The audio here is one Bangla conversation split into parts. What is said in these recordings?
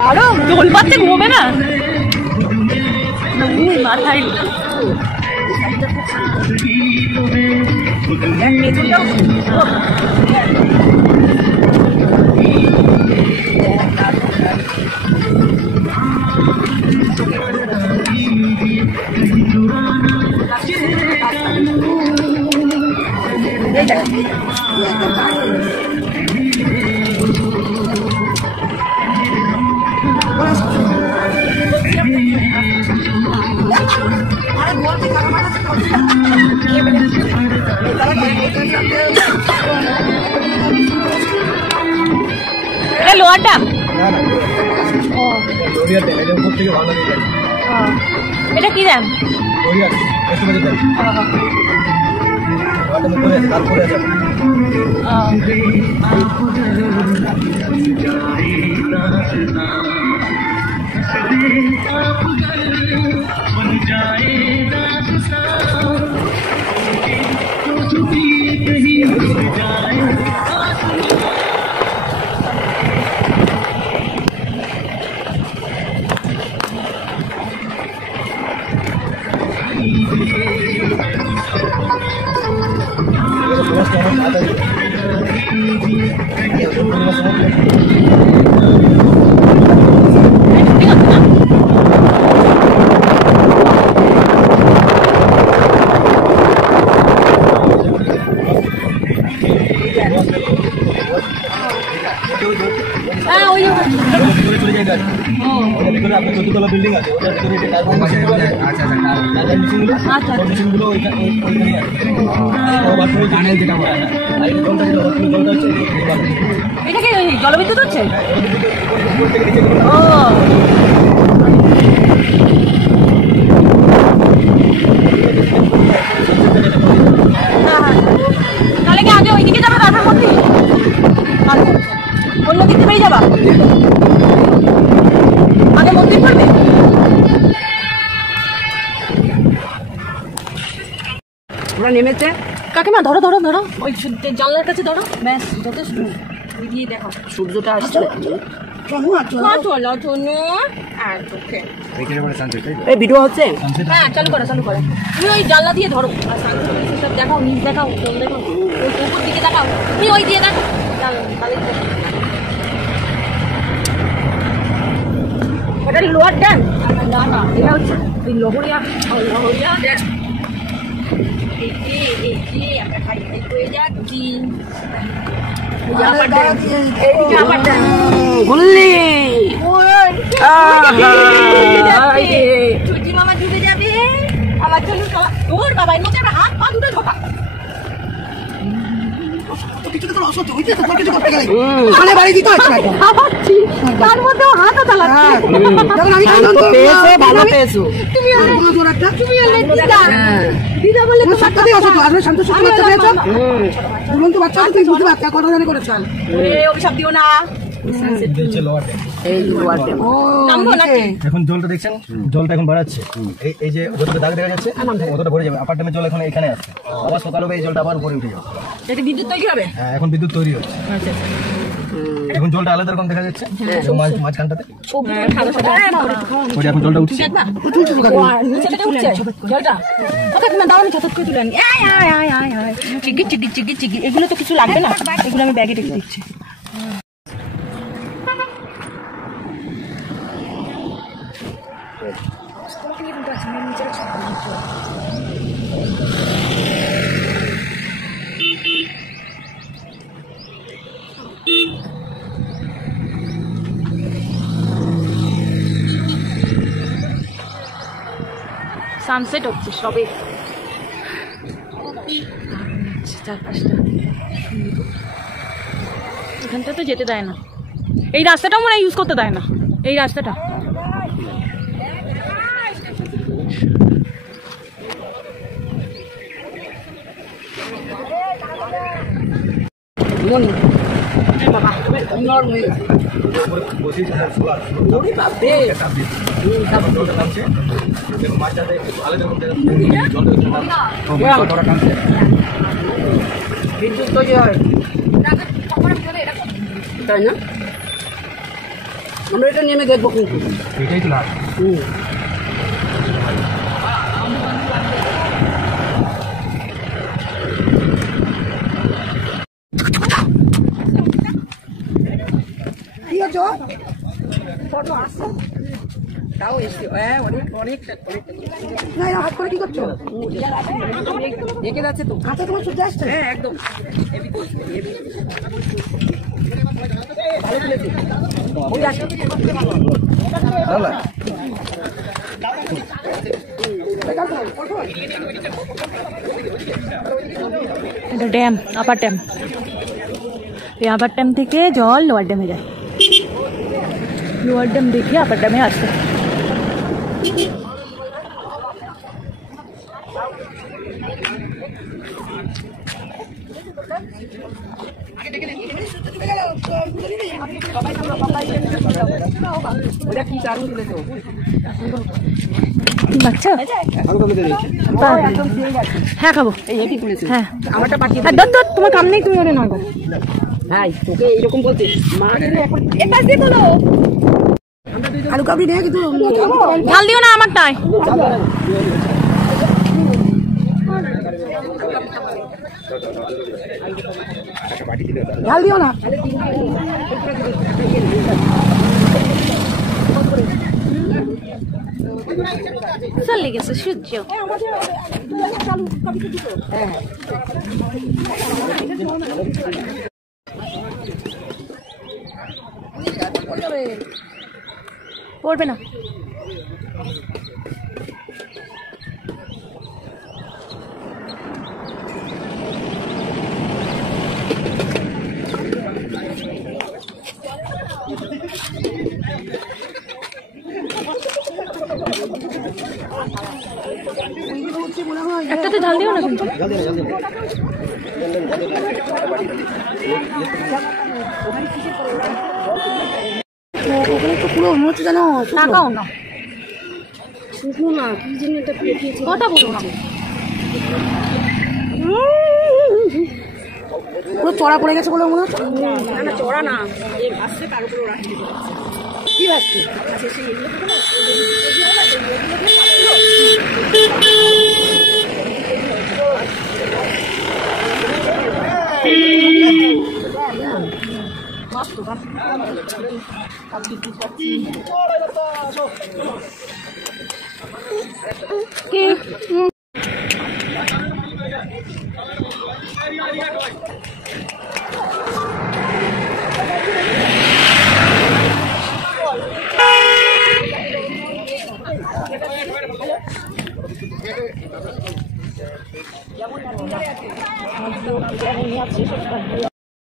আরো দোল পাচ্ছে ঘুমবে না মাথায় লোয়ারটা এটা কি দাম বিল্ডিং আছে এটা কি জলবিদ্যুৎ হচ্ছে তাহলে কি আগে ওইদিকে যাবে রাধার মধ্যে অন্য দিকে বেরিয়ে যাবা আগে মন্দির পড়বে ওরা নেমেছে কাকিমা ধরো ধরো ধরো ওই জানলার কাছে ধরো ব্যাস যথেষ্ট দিয়ে দেখো সূর্যটা আসছে ভিডিও হচ্ছে হ্যাঁ চালু করো চালু করো তুমি ওই জানলা দিয়ে ধরো আর সব দেখাও নিচ দেখাও জল দেখাও ওই উপর দিকে দেখাও তুমি ওই দিয়ে দেখো ওটা লোয়ার ড্যাম না না এটা হচ্ছে ওই লহরিয়া ড্যাম আমরা খাই হয়ে যাচ্ছি ছুটি মামা ডুবে যাবে আমার জন্য তোর বাবা এর মধ্যে হাত পা দুটো ঢোকা তার মধ্যেও হাতও চালাচ্ছি দিদা বলে অভিশাপ দিও না এখন জলটা দেখছেন জলটা এখন বাড়াচ্ছে এই যে দাগ দেখা যাচ্ছে অতটা ভরে যাবে আপার ড্যামের জল এখন এখানে আছে আবার সকাল হবে এই জলটা আবার উপরে উঠে যাবে বিদ্যুৎ তৈরি হবে হ্যাঁ এখন বিদ্যুৎ তৈরি হচ্ছে এখন জলটা আলাদা রকম দেখা যাচ্ছে মাঝখানটাতে এখন জলটা উঠছে এগুলো তো কিছু লাগবে না এগুলো আমি ব্যাগে রেখে দিচ্ছি সানসেট হচ্ছে সবে চারপাশটা এখানটা তো যেতে দেয় না এই রাস্তাটাও মনে হয় ইউজ করতে দেয় না এই রাস্তাটা বিদ্যুৎ তৈরি হয় তাই না আমরা এটা নেমে দেখবো কিন্তু এটাই তো লাভ। কি হচ্ছে ফটো আসছে তাও এসছে অনেকটা না হাত করে কি করছো দেখে যাচ্ছে তো কাছে তোমার সূর্য আসছে হ্যাঁ একদম ভালো তুলেছে ওই আসছে এটা ড্যাম আপার ড্যাম, এই আপার ড্যাম থেকে জল লোয়ার ড্যামে যায়, লোয়ার ড্যাম দেখে আপার ড্যামে আসে। হ্যাঁ খাবো, হ্যাঁ তোমার কাম নেই, তুমি ওরে নয় তোকে এইরকম বলছে আলু কাবলি নেই কিন্তু ঝাল দিও না আমারটায়। ঝাল দিও না চলে গেছে সূর্য। পড়বে না একটাতে ঝাল দিও না কিন্তু। ওখানে তো পুরো মনে হচ্ছে জানো টাকাও না শুকনো না কি জন্য এটা পেটিয়েছে কটা বলবো পুরো চড়া পড়ে গেছে বলে মনে হচ্ছে না না চড়া না এই ভাসছে তার উপরে রাখি কি ভাসছে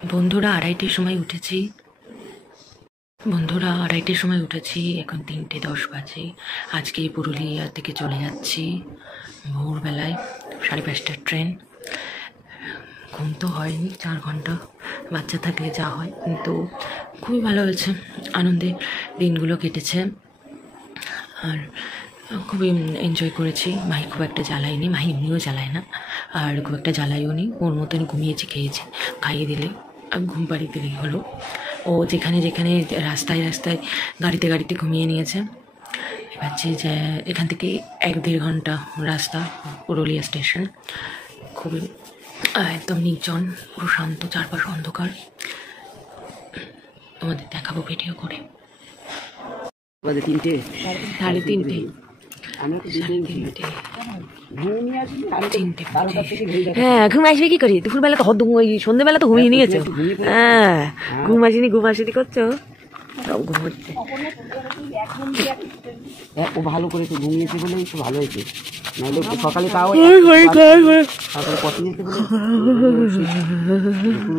বন্ধুরা আড়াইটের সময় উঠেছি, এখন 3:10 বাজে। আজকে পুরুলিয়া থেকে চলে যাচ্ছি ভোরবেলায় 5:30টার ট্রেন। ঘুম তো হয়নি 4 ঘন্টা, বাচ্চা থাকলে যা হয়, কিন্তু খুবই ভালো হয়েছে, আনন্দে দিনগুলো কেটেছে আর খুবই এনজয় করেছি। মাহি খুব একটা জ্বালায়নি, মাহি এমনিও জ্বালায় না, আর খুব একটা জ্বালাইও নি, ওর মতন ঘুমিয়েছি, খেয়েছি, খাইয়ে দিলে ঘুম পাড়িয়ে দিলেই হলো। ও যেখানে যেখানে রাস্তায় রাস্তায় গাড়িতে গাড়িতে ঘুমিয়ে নিয়েছে। এবার যে এখান থেকে 1-1.5 ঘন্টা রাস্তা পুরুলিয়া স্টেশন, খুবই একদম নির্জন, পুরো শান্ত, চারপাশ অন্ধকার। তোমাদের দেখাবো ভিডিও করে। 3:30 3:30 হ্যাঁ ঘুম আসবে কি করি, দুপুরবেলা তো ওই সন্ধ্যেবেলা তো ঘুমিয়ে নিয়েছো। হ্যাঁ ঘুম আসেনি করছো, সব ঘুম হচ্ছে। ও ভালো করেছে, ঘুমিয়েছে বলে একটু ভালো হয়েছে, নাহলে সকালে তাও সকালে কত নিতে বলে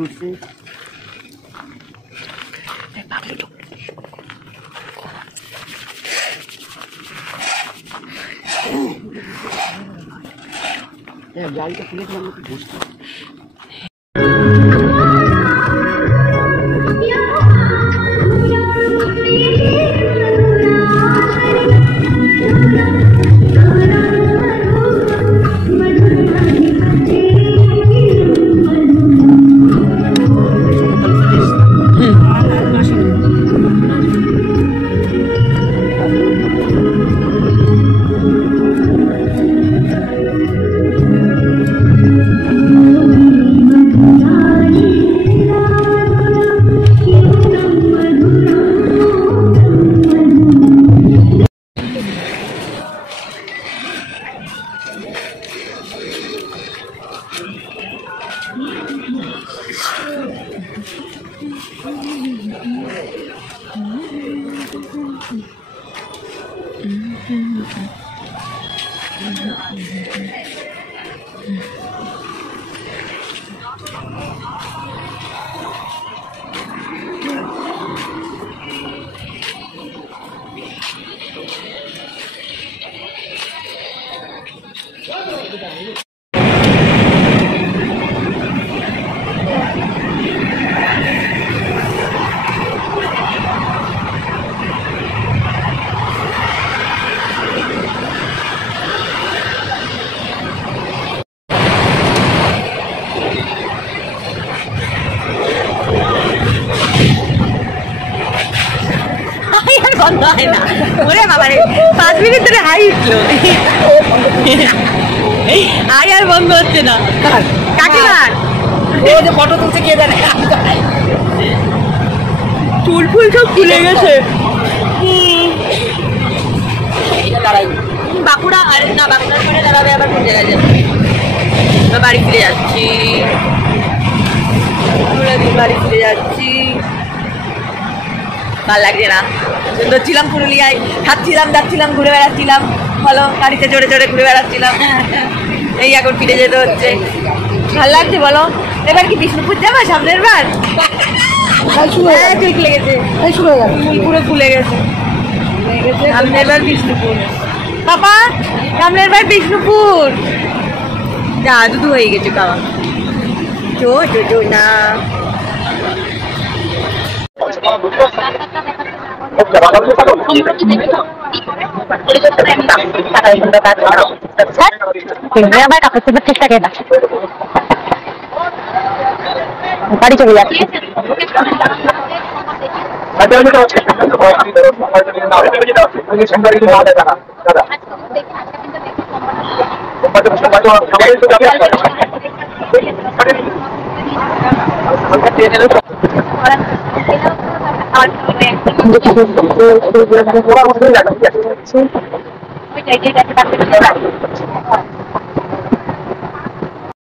উঠছে। গাড়িটা খুলেছিলাম বসতে। বন্ধ হয় না ওরে বাবা রে 5 মিনিট ধরে হাই উঠলো হাই আর বন্ধ হচ্ছে না কাকিমার ও যে ফটো তুলছে কে জানে চুল ফুল সব খুলে গেছে বাঁকুড়া আর না বাঁকুড়ার পরে দাঁড়াবে আবার কোন জায়গায় যাবে বাড়ি ফিরে যাচ্ছি বাড়ি ফিরে যাচ্ছি ভাল লাগছে না সুন্দর ছিলাম পুরুলিয়ায় খাচ্ছিলাম যাচ্ছিলাম ঘুরে বেড়াচ্ছিলাম বলো গাড়িতে চড়ে চড়ে ঘুরে বেড়াচ্ছিলাম এই এখন ফিরে যেতে হচ্ছে ভাল লাগছে বলো এবার কি বিষ্ণুপুর যাবো সামনের বার ঠিক লেগেছে পুরো খুলে গেছে সামনের বার বিষ্ণুপুর পাপা সামনের বার বিষ্ণুপুর যা দুধু হয়ে গেছে খাওয়া চো চো চো না বাড়ি চলে যাচ্ছি আর